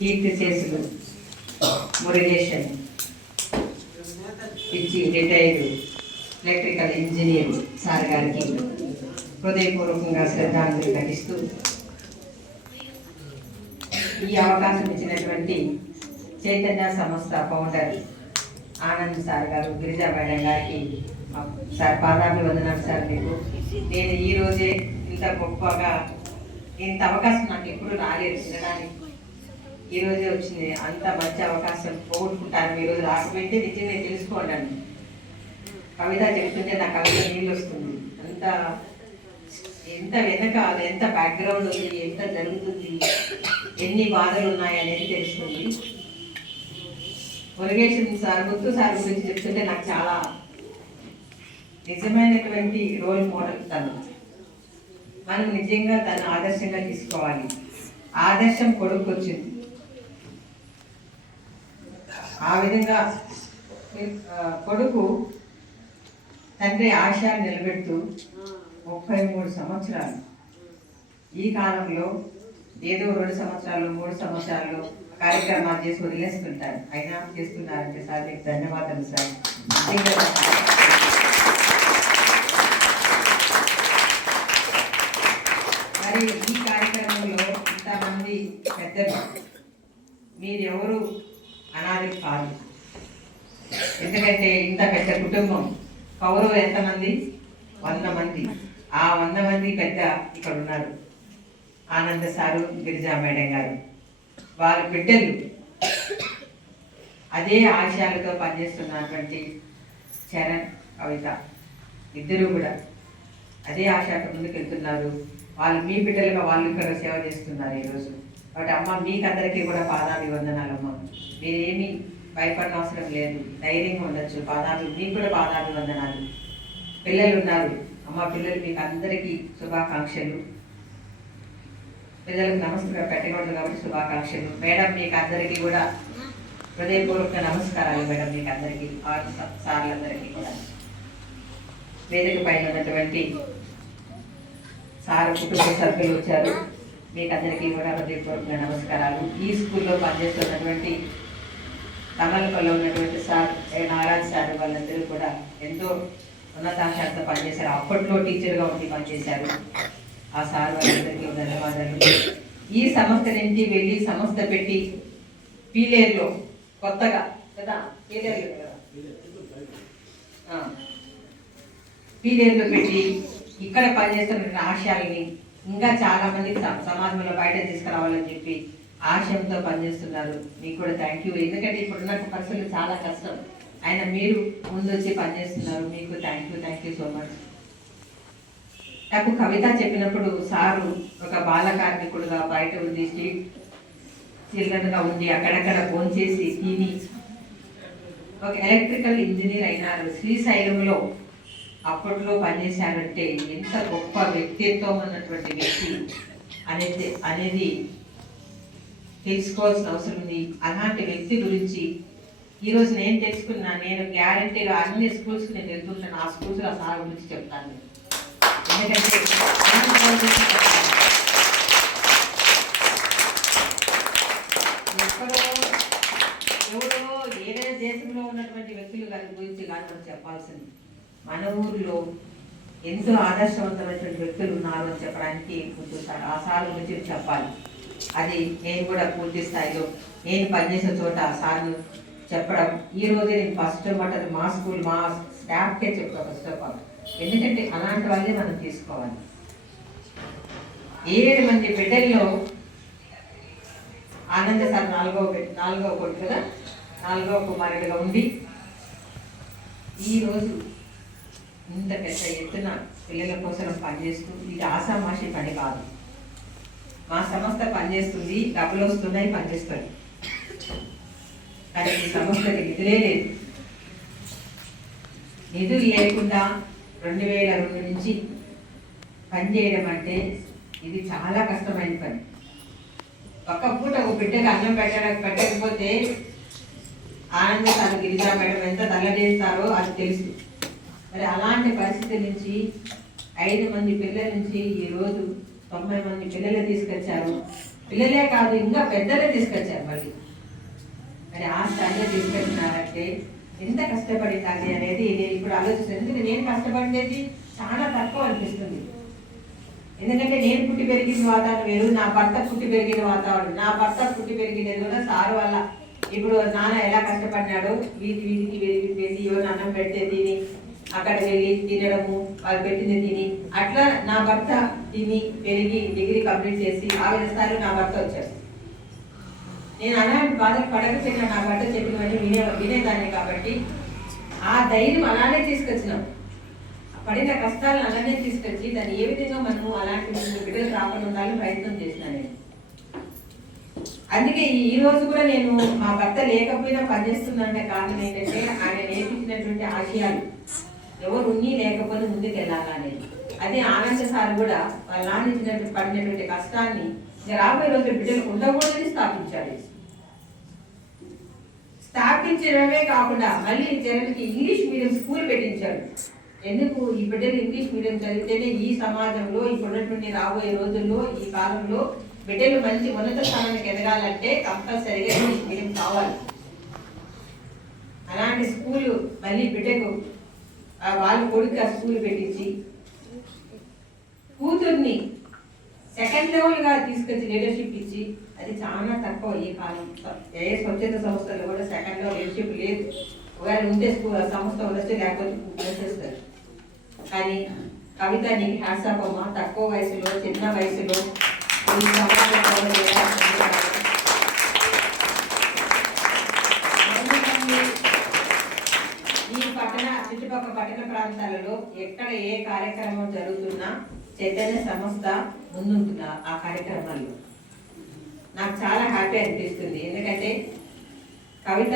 కీర్తి చేసులు మురుగేషన్ పిచ్చి retired electrical engineer sir గారికి హృదయపూర్వకంగా శ్రద్ధాంజలి ఘటిస్తూ ఈ అవకాశం ఇచ్చినటువంటి చైతన్య సంస్థ ఫౌండర్ ఆనంద్ సార్ గారు, గిరిజా మేడం గారికి సార్ పాదాభివందనాలు సార్. మీకు నేను ఈరోజే ఇంత గొప్పగా ఇంత అవకాశం నాకు ఎప్పుడు రాలేదు వినడానికి, ఈరోజే వచ్చింది. అంత మంచి అవకాశం పోగొట్టుకుంటాను ఈరోజు రాకపోతే నిజంగా నేను తెలుసుకోండి. కవిత చెప్తుంటే నా కవిత నీళ్ళు వస్తుంది. ఎంత వెనక ఎంత బ్యాక్గ్రౌండ్ ఉంది, ఎంత జరుగుతుంది, ఎన్ని బాధలు ఉన్నాయనేది తెలుస్తుంది. మురుగేషన్ సార్, ముత్తు సార్ గురించి చెప్తుంటే నాకు చాలా నిజమైనటువంటి రోల్ మోడల్ తను. మనం నిజంగా తను ఆదర్శంగా తీసుకోవాలి. ఆదర్శం కొడుకు వచ్చింది. ఆ విధంగా కొడుకు తండ్రి ఆశయాన్ని నిలబెడుతూ 33 సంవత్సరాలు ఈ కాలంలో ఏదో 2 సంవత్సరాలు 3 సంవత్సరాలు కార్యక్రమాలు చేసి వదిలేస్తుంటారు. అయినా చేస్తున్నారంటే సార్ మీకు ధన్యవాదాలు సార్. మరి ఈ కార్యక్రమంలో ఇంతమంది పెద్దలు, మీరెవరు అనాది కాదు. ఎందుకంటే ఇంత పెద్ద కుటుంబం, కౌరవులు ఎంతమంది? 100 మంది. ఆ 100 మంది పెద్ద ఇక్కడ ఉన్నారు. ఆనంద సారు, గిరిజా మేడం గారు, వారి బిడ్డలు అదే ఆశయాలతో పనిచేస్తున్నటువంటి చరణ్, కవిత ఇద్దరు కూడా అదే ఆశయాలతో ముందుకు వెళ్తున్నారు. వాళ్ళు మీ బిడ్డలుగా వాళ్ళు ఇక్కడ సేవ చేస్తున్నారు ఈరోజు. కాబట్టి అమ్మ, మీకందరికీ కూడా పాదాభివందనాలమ్మ. మీరేమీ భయపడిన అవసరం లేదు, ధైర్యంగా ఉండొచ్చు. మీకు కూడా పాదాభివందనాలు. పిల్లలు ఉన్నారు అమ్మ, పిల్లలు మీకు అందరికీ శుభాకాంక్షలు. పిల్లలకు నమస్కారం పెట్టకూడదు కాబట్టి శుభాకాంక్షలు. మేడం, మీకు అందరికీ కూడా హృదయపూర్వక నమస్కారాలు. మేడం, మీకు అందరికీ, సార్లందరికీ కూడా, వేదిక పైన ఉన్నటువంటి సార్ కుటుంబ సభ్యులు వచ్చారు, మీకు అందరికీ కూడా హృదయపూర్వక నమస్కారాలు. ఈ స్కూల్లో పనిచేస్తున్నటువంటి తమలపల్లిలో ఉన్నటువంటి సార్, నారాయణ సార్, వాళ్ళందరూ కూడా ఎంతో ఉన్నతాశాలతో పనిచేశారు. అప్పట్లో టీచర్గా ఉండి పనిచేశారు. ఆ సార్ వాళ్ళందరికీ ధన్యవాదాలు. ఈ సంస్థ నుంచి వెళ్ళి సంస్థ పెట్టి పీలేరులో కొత్తగా కదా, పీలేరులో పెట్టి ఇక్కడ పనిచేస్తున్న ఆశయాల్ని ఇంకా చాలా మందికి సమాజంలో బయట తీసుకురావాలని చెప్పి ఆశయంతో పనిచేస్తున్నారు. మీకు కూడా థ్యాంక్ యూ. ఎందుకంటే ఇప్పుడున్న పరిస్థితులు చాలా కష్టం, ఆయన మీరు ముందు వచ్చి పనిచేస్తున్నారు. మీకు థ్యాంక్ యూ సో మచ్. నాకు కవిత చెప్పినప్పుడు సారు ఒక బాల కార్మికుడుగా బయట ఉండి, స్ట్రీట్ చిల్డ్రన్గా ఉండి అక్కడక్కడ ఫోన్ చేసి తిని ఒక ఎలక్ట్రికల్ ఇంజనీర్ అయినారు. శ్రీశైలంలో అప్పట్లో పనిచేశారంటే ఎంత గొప్ప వ్యక్తిత్వం ఉన్నటువంటి వ్యక్తి అనేది తెలుసుకోవాల్సిన అవసరం ఉంది. అలాంటి వ్యక్తి గురించి ఈరోజు నేను తెలుసుకున్నా. నేను గ్యారంటీగా అన్ని స్కూల్స్కి నేను వెళ్తుంటాను, ఆ స్కూల్స్ ఆ సార్ గురించి చెప్తాను. ఎందుకంటే ఎక్కడో ఎవరో ఏదైనా దేశంలో ఉన్నటువంటి వ్యక్తులు గురించి కాదు మనం చెప్పాల్సింది. మన ఊరిలో ఎంతో ఆదర్శవంతమైనటువంటి వ్యక్తులు ఉన్నారు అని చెప్పడానికి ముందుంటారు. ఆ సార్ గురించి చెప్పాలి. అది నేను కూడా పూర్తి స్థాయిలో నేను పనిచేసే చోట ఆ సార్ను చెప్పడం. ఈరోజే నేను ఫస్ట్ మా స్కూల్ మా స్టాఫ్కే చెప్తాను ఫస్ట్ ఆఫ్ ఆల్. ఎందుకంటే అలాంటి వాళ్ళే మనం తీసుకోవాలి. 7 మంది బిడ్డల్లో ఆనంద సార్ నాలుగవ కొడుకు కదా, 4వ కుమారుడిగా ఉండి ఈరోజు ఇంత పెద్ద ఎత్తున పిల్లల కోసం పనిచేస్తూ, ఇది ఆసామాషి పని కాదు. మా సంస్థ పనిచేస్తుంది, డబ్బులు వస్తున్నాయి, పనిచేస్తుంది. కానీ ఈ సంస్థకి నిధులే లేదు. నిధులు లేకుండా 2002 నుంచి పనిచేయడం అంటే ఇది చాలా కష్టమైన పని. ఒక్క పూట ఒక బిడ్డకు అన్నం పెట్టకపోతే ఆనంద సార్, గిరిజా మేడం ఎంత తల్లడేస్తారో అది తెలుసు. మరి అలాంటి పరిస్థితి నుంచి 5 మంది పిల్లల నుంచి ఈరోజు 90 మంది పిల్లలు తీసుకొచ్చారు. పిల్లలే కాదు ఇంకా పెద్దలే తీసుకొచ్చారు మళ్ళీ. మరి ఆ స్థాయిలో తీసుకొచ్చినారంటే ఎంత కష్టపడింది అనేది నేను ఇప్పుడు ఆలోచిస్తాను. ఎందుకంటే నేను కష్టపడేది చాలా తక్కువ అనిపిస్తుంది. ఎందుకంటే నేను పుట్టి పెరిగిన వాతావరణం వేరు, నా భర్త పుట్టి పెరిగిన వాతావరణం. నా భర్త పుట్టి పెరిగినది కూడా సారు వల్ల. ఇప్పుడు నాన్న ఎలా కష్టపడినాడో వీధికి వెళ్ళి ఎవరు అన్నం పెడితే తిని, అక్కడ వెళ్ళి తినడము, వాళ్ళు పెట్టింది తిని, అట్లా నా భర్త తిని పెరిగి డిగ్రీ కంప్లీట్ చేసి 50 సార్లు నా భర్త వచ్చాడు. నేను అలాంటి బాధలు పడకపోయినా నా భర్త చెప్పినవన్నీ వినేదాన్ని. కాబట్టి ఆ ధైర్యం అలానే తీసుకొచ్చినాం. పడిన కష్టాలను అలానే తీసుకొచ్చి దాన్ని ఏ విధంగా మనము అలాంటి బిడ్డలు రాకుండా ఉండాలని ప్రయత్నం చేసినా నేను. అందుకే ఈ రోజు కూడా నేను మా భర్త లేకపోయినా పనిచేస్తుందంటే కారణం ఏంటంటే ఆయన నేర్పించినటువంటి ఆశయాలు ఎవరు ఉన్ని లేకపోతే ముందుకు వెళ్ళాలని. అదే ఆనంద సార్ కూడా వాళ్ళ నాన్న ఇచ్చినటువంటి పడినటువంటి కష్టాన్ని రాబోయే రోజు బిడ్డలకు ఉండకూడదని స్థాపించాడు. స్థాపించడమే కాకుండా మళ్ళీ జనానికి ఇంగ్లీష్ మీడియం స్కూల్ పెట్టించాడు. ఎందుకు? ఈ బిడ్డలు ఇంగ్లీష్ మీడియం చదివితేనే ఈ సమాజంలో ఇప్పుడున్నటువంటి రాబోయే రోజుల్లో ఈ కాలంలో బిడ్డలు మంచి ఉన్నత స్థానానికి ఎదగాలంటే కంపల్సరీగా ఇంగ్లీష్ మీడియం కావాలి. అలాంటి స్కూలు మళ్ళీ బిడ్డకు వాళ్ళ కొడుకు ఆ స్కూల్ పెట్టించి కూతుర్ని సెకండ్ లెవెల్గా తీసుకొచ్చి లీడర్షిప్ ఇచ్చి, అది చాలా తక్కువ ఈ కాలం. ఏ స్వచ్ఛత సంస్థలు కూడా సెకండ్ లెవెల్ లీడర్షిప్ లేదు. ఒకవేళ ఉంటే సంస్థ వస్తే లేకపోతే చేస్తారు. కానీ కవిత నీకు హ్యాట్సాప్ అమ్మా. తక్కువ వయసులో చిన్న వయసులో ఈ చుట్టుపక్కల పట్టణ ప్రాంతాలలో ఎక్కడ ఏ కార్యక్రమం జరుగుతున్నా చైతన్య సంస్థ ముందుంటున్నా ఆ కార్యక్రమాల్లో. నాకు చాలా హ్యాపీ అనిపిస్తుంది. ఎందుకంటే కవిత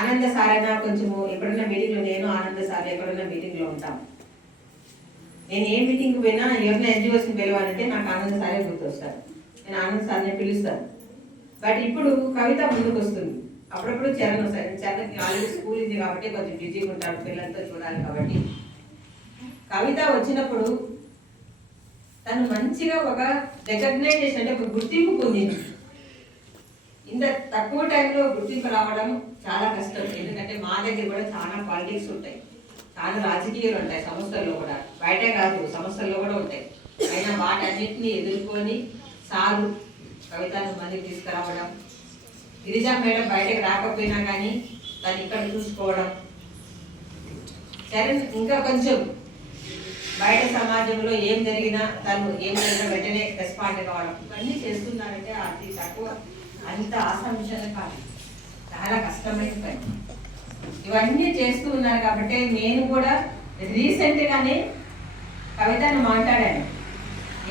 ఆనంద సారైనా కొంచెము ఎప్పుడన్నా మీటింగ్లో, నేను ఆనంద సార్ ఎక్కడున్న మీటింగ్లో ఉంటాం. నేను ఏ మీటింగ్కి పోయినా ఎవరైనా ఎన్జిఓస్ని పిలవాలంటే నాకు ఆనంద సారే గుర్తొస్తారు. నేను ఆనంద సార్ని పిలుస్తాను. బట్ ఇప్పుడు కవిత ముందుకు వస్తుంది. అప్పుడప్పుడు చరణ్ వస్తాయి. చరణ్ ఆల్రెడీ స్కూల్ ఉంది కాబట్టి కొంచెం బిజీగా ఉంటాడు, పిల్లలతో చూడాలి కాబట్టి. కవిత వచ్చినప్పుడు తను మంచిగా ఒక రికగ్నైజేషన్ అంటే ఒక గుర్తింపు పొందింది. ఇంత తక్కువ టైంలో గుర్తింపు రావడం చాలా కష్టం. ఎందుకంటే మా దగ్గర కూడా చాలా పాలిటిక్స్ ఉంటాయి, చాలా రాజకీయాలు ఉంటాయి సంస్థల్లో కూడా. బయటే కాదు, సంస్థల్లో కూడా ఉంటాయి. అయినా వాటన్నిటిని ఎదుర్కొని సారు కవితను మందికి తీసుకురావడం, గిరిజా మేడం బయటకు రాకపోయినా కానీ తను ఇక్కడ చూసుకోవడం, చరణ్ ఇంకా కొంచెం బయట సమాజంలో ఏం జరిగినా వెంటనే రెస్పాండ్ కావడం, ఇవన్నీ చేస్తున్నారంటే అది తక్కువ, అంత ఆసంశం కాదు, చాలా కష్టమైన పని. ఇవన్నీ చేస్తూ ఉన్నారు కాబట్టి నేను కూడా రీసెంట్గానే కవితను మాట్లాడాను.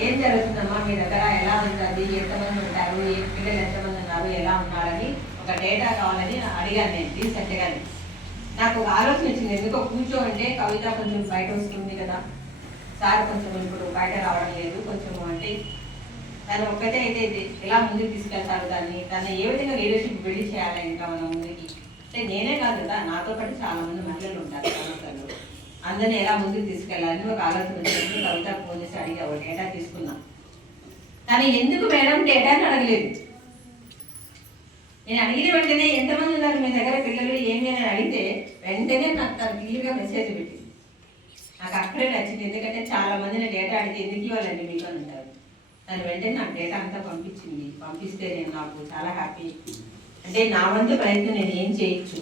ఏం జరుగుతుందమ్మా మీ దగ్గర, ఎలా ఉంటుంది, ఎంతమంది ఉంటారు, ఏ పిల్లలు ఎంతమంది ఉన్నారు, ఎలా ఉన్నారని ఒక డేటా కావాలని అడిగాను నేను రీసెంట్గానే. నాకు ఒక ఆలోచన వచ్చింది. ఎందుకో కూర్చోంటే కవిత కొంచెం బయట వస్తుంది కదా, సార్ కొంచెం ఇప్పుడు బయట రావడం లేదు కొంచెం అంటే, తను ఒక్కటే అయితే ఎలా ముందుకు తీసుకెళ్తారు దాన్ని ఏ విధంగా లీడర్షిప్ బిల్డ్ చేయాలి ఇంకా మనం ముందుకి అంటే నేనే కాదు కదా, నాతో పాటు చాలా మంది మహిళలు ఉంటారు సంస్థల్లో, అందరినీ ఎలా ముందుకు తీసుకెళ్ళాలని ఒక ఆలోచన వచ్చినప్పుడు కవిత ఫోన్ చేసి అడిగా, ఒక డేటా తీసుకున్నాం. తను ఎందుకు మేడం డేటాని అడగలేదు. నేను అడిగిన వెంటనే ఎంతమంది ఉన్నారు మీ దగ్గర పిల్లలు ఏమి అని అడిగితే వెంటనే నాకు తను క్లియర్గా మెసేజ్ పెట్టింది. నాకు అక్కడే నచ్చింది. ఎందుకంటే చాలా మందిని డేటా అడిగితే ఎందుకు ఇవ్వాలండి మీకు అని ఉంటారు. తను వెంటనే నాకు డేటా అంతా పంపించింది. పంపిస్తే నేను నాకు చాలా హ్యాపీ. అంటే నా వంతు ప్రయత్నం నేను ఏం చేయొచ్చు,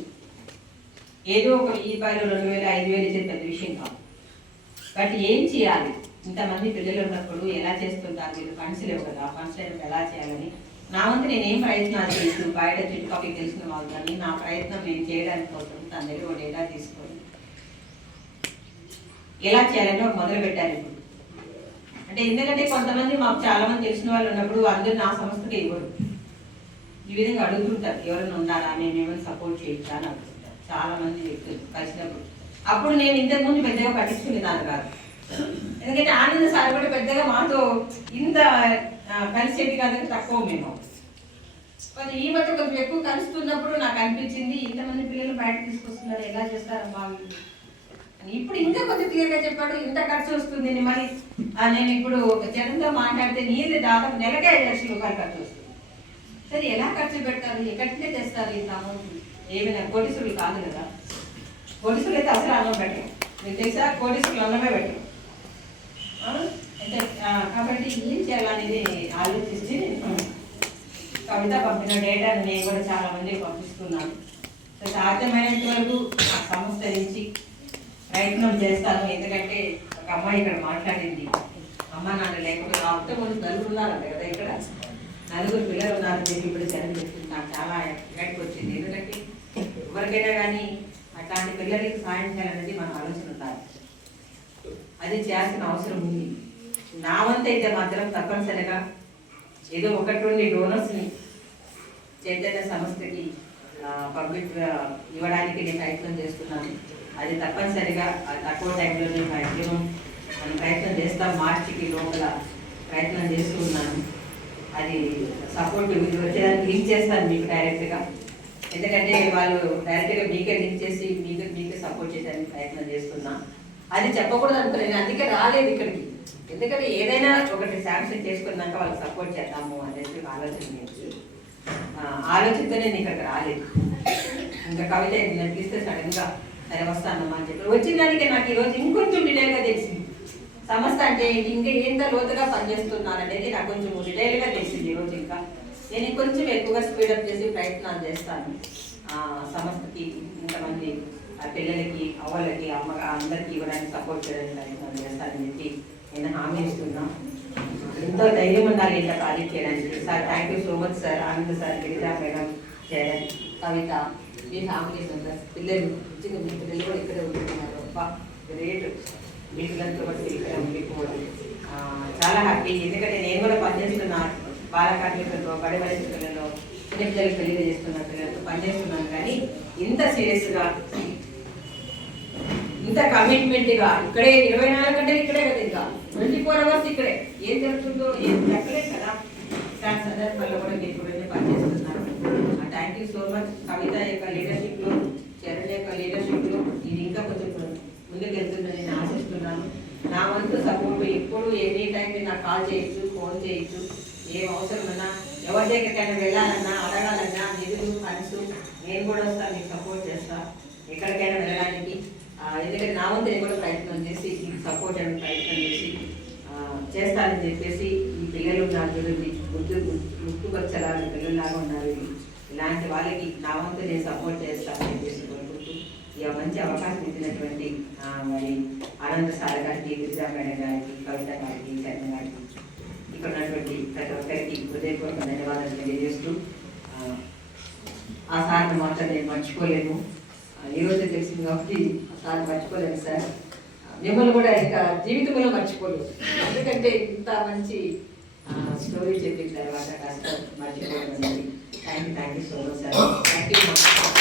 ఏదో ఒక 2000, 2000, 5000 ఇచ్చేది పెద్ద విషయం కాదు. బట్ ఏం చేయాలి, ఇంతమంది పిల్లలు ఉన్నప్పుడు ఎలా చేస్తుంటారు మీరు, ఫండ్స్ లేవు కదా, ఫండ్స్ లేనప్పుడు ఎలా చేయాలని నా వంతు నేను ఏం ప్రయత్నాలు చేస్తూ బయట చుట్టుపక్కల తెలిసిన వాళ్ళు కానీ నా ప్రయత్నం నేను చేయడానికి కోసం తన దగ్గర ఒక డేటా తీసుకొని ఎలా చేయాలంటే ఒక మొదలు పెట్టాను ఇప్పుడు. అంటే ఎందుకంటే కొంతమంది మాకు చాలా మంది తెలిసిన వాళ్ళు ఉన్నప్పుడు అందరూ నా సంస్థకి ఇవ్వరు, ఈ విధంగా అడుగుతుంటారు ఎవరైనా ఉన్నారా, మేము ఏమైనా సపోర్ట్ చేయొచ్చా అని అడుగుతుంటారు చాలా మంది వ్యక్తులు కలిసినప్పుడు. అప్పుడు నేను ఇంతకుముందు పెద్దగా పట్టించుకునేదాన్ని కాదు. ఎందుకంటే ఆనంద సార్ కూడా పెద్దగా మాతో ఇంత కలిసేది కాదని తక్కువ మేము. కొంచెం ఈ మధ్య కొంచెం ఎక్కువ కలుస్తున్నప్పుడు నాకు అనిపించింది ఇంతమంది పిల్లలు బయట తీసుకొస్తున్నారు, ఎలా చేస్తారమ్మా ఇప్పుడు ఇంకా కొంచెం క్లియర్గా చెప్పాడు, ఇంత ఖర్చు వస్తుంది మరి నేను ఇప్పుడు జనంతో మాట్లాడితే నీళ్ళు దాదాపు నెలకే 5 లక్షల రూపాయలు ఖర్చు వస్తుంది. సరే ఎలా ఖర్చు పెడతారు, ఎక్కడికే తెస్తారు ఇంత అమౌంట్? ఏమైనా కోటీసులు కాదు కదా, కోటీసులు అయితే అసలు అన్నం పెట్టరు, మీకు తెలుసా, కోటీసులు అన్నమే పెట్టరు. అంటే కాబట్టి ఏం చేయాలనేది ఆలోచిస్తే కవిత పంపిన డేటాను నేను కూడా చాలా మందికి పంపిస్తున్నాను. సాధ్యమైనంత వరకు ఆ సంస్థ నుంచి ప్రయత్నం చేస్తాను. ఎందుకంటే ఒక అమ్మాయి ఇక్కడ మాట్లాడింది, అమ్మ నాన్న లేకపోతే ఆప్తే ముందు నలుగురు ఉన్నారంట కదా, ఇక్కడ 4 పిల్లలు ఉన్నారని చెప్పి ఇప్పుడు చదివిస్తుంది. నాకు చాలా ఎక్కడికి వచ్చింది. ఎందుకంటే ఎవరికైనా కానీ అట్లాంటి పిల్లలకి సాయం చేయాలనేది మన ఆలోచన కాదు, అది చేయాల్సిన అవసరం ఉంది. నా వంతు అయితే మాత్రం తప్పనిసరిగా ఏదో 1-2 డోనర్స్ని చైతన్య సంస్థకి పబ్లిక్గా ఇవ్వడానికి నేను ప్రయత్నం చేస్తున్నాను. అది తప్పనిసరిగా తక్కువ టైంలో మ్యాక్సిమం మనం ప్రయత్నం చేస్తాం. మార్చికి లోపల ప్రయత్నం చేస్తూ ఉన్నాను. అది సపోర్ట్ వచ్చేదానికి లింక్ చేస్తాను మీకు డైరెక్ట్గా, ఎందుకంటే వాళ్ళు డైరెక్ట్గా మీకే లింక్ చేసి మీకే సపోర్ట్ చేయడానికి ప్రయత్నం చేస్తున్నా. అది చెప్పకూడదు అనుకున్నాను, అందుకే రాలేదు ఇక్కడికి. ఎందుకంటే ఏదైనా ఒకటి శాంక్షన్ చేసుకున్నాక వాళ్ళకి సపోర్ట్ చేద్దాము అనేది ఆలోచనతో నేను ఇక్కడికి రాలేదు. ఇంకా కవిత పిలిస్తే సడన్గా సరే వస్తానమ్మా అని చెప్పి వచ్చిన దానికి నాకు ఈరోజు ఇంకొంచెం డీటెయిల్గా తెలిసింది. సంస్థ అంటే ఇంకా ఎంత లోతుగా పనిచేస్తున్నారు అనేది నాకు కొంచెం డీటెయిల్గా తెలిసింది ఈరోజు. ఇంకా నేను ఇంకొంచెం ఎక్కువగా స్పీడప్ చేసి ప్రయత్నాలు చేస్తాను. సంస్థకి ఇంతమంది పిల్లలకి, అవ్వలకి, అందరికీ ఇవ్వడానికి సపోర్ట్ చేయడానికి ప్రయత్నం చేస్తానని చెప్పి నేను హామీ ఇస్తున్నాను. ఎంతో ధైర్యం ఉండాలి ఇంత ప్రాజెక్ట్ చేయడానికి. Sir thank you so much sir, Anand sir, Girija madam, చేయడం, కవిత, మీ ఫ్యామిలీ మెంబర్స్, పిల్లలు చిన్న మీ పిల్లలు కూడా ఇక్కడే ఉంటున్నారు. గ్రేట్, మీ పిల్లలతో కూడా ఇక్కడ ఉండిపోవడం చాలా హ్యాపీ. ఎందుకంటే నేను కూడా పనిచేస్తున్నాను బాల కార్మికులతో, బడి వయసు పిల్లలు, చిన్న పిల్లలకు పెళ్లి చేస్తున్న పిల్లలతో పనిచేస్తున్నాను. కానీ ఇంత సీరియస్గా, ఇంత కమిట్మెంట్గా ఇక్కడే 24 గంటలు ఇక్కడే కదా, ఇంకా 24 అవర్స్ ఇక్కడే ఏం జరుగుతుందో ఏం చెప్పలేదు కదా. ఇలాంటి సందర్భాల్లో కూడా మీరు కూడా పనిచేస్తున్నారు. Thank you so much. Kavitha యొక్క లీడర్షిప్లో, చరణ్ యొక్క లీడర్షిప్లో ఇది ఇంకా కొంచెం ముందుకు వెళ్తుందని నేను ఆశిస్తున్నాను. నా వంతు సపోర్ట్ ఎప్పుడు ఎనీ టైం మీరు నాకు కాల్ చేయొచ్చు, ఫోన్ చేయొచ్చు. ఏం అవసరమన్నా, ఎవరి దగ్గరికైనా వెళ్ళాలన్నా, అడగాలన్నా, నిధులు ఫండ్స్ నేను కూడా వస్తాను, మీకు సపోర్ట్ చేస్తాను ఎక్కడికైనా వెళ్ళడానికి. ఎందుకంటే నా వంతు నేను కూడా ప్రయత్నం చేసి సపోర్ట్ చేయడానికి ప్రయత్నం చేస్తానని చెప్పేసి ఈ పిల్లలు నాకు గుర్తుకొచ్చేలాగా పిల్లల్లాగా ఉన్నారు. ఇలాంటి వాళ్ళకి నా వంతు నేను సపోర్ట్ చేస్తానని చెప్పేసి కోరుకుంటూ ఇక మంచి అవకాశం ఇచ్చినటువంటి మరి ఆనంద్ సార్ గారికి, గిరిజా మేడం గారికి, కవిత గారికి, చరణ్ గారికి, ఇక్కడ ఉన్నటువంటి ప్రతి ఒక్కరికి హృదయపూర్వక ధన్యవాదాలు తెలియజేస్తూ ఆ సార్ని మాత్రం నేను మర్చిపోలేను. ఈరోజు తెలిసింది కాబట్టి ఆ సార్ని మర్చిపోలేను సార్. మిమ్మల్ని కూడా ఇంకా జీవితంలో మర్చిపోలేదు, ఎందుకంటే ఇంత మంచి స్టోరీ చెప్పిన తర్వాత కష్టం మర్చిపోవడం. Thank you so much sir. Thank you.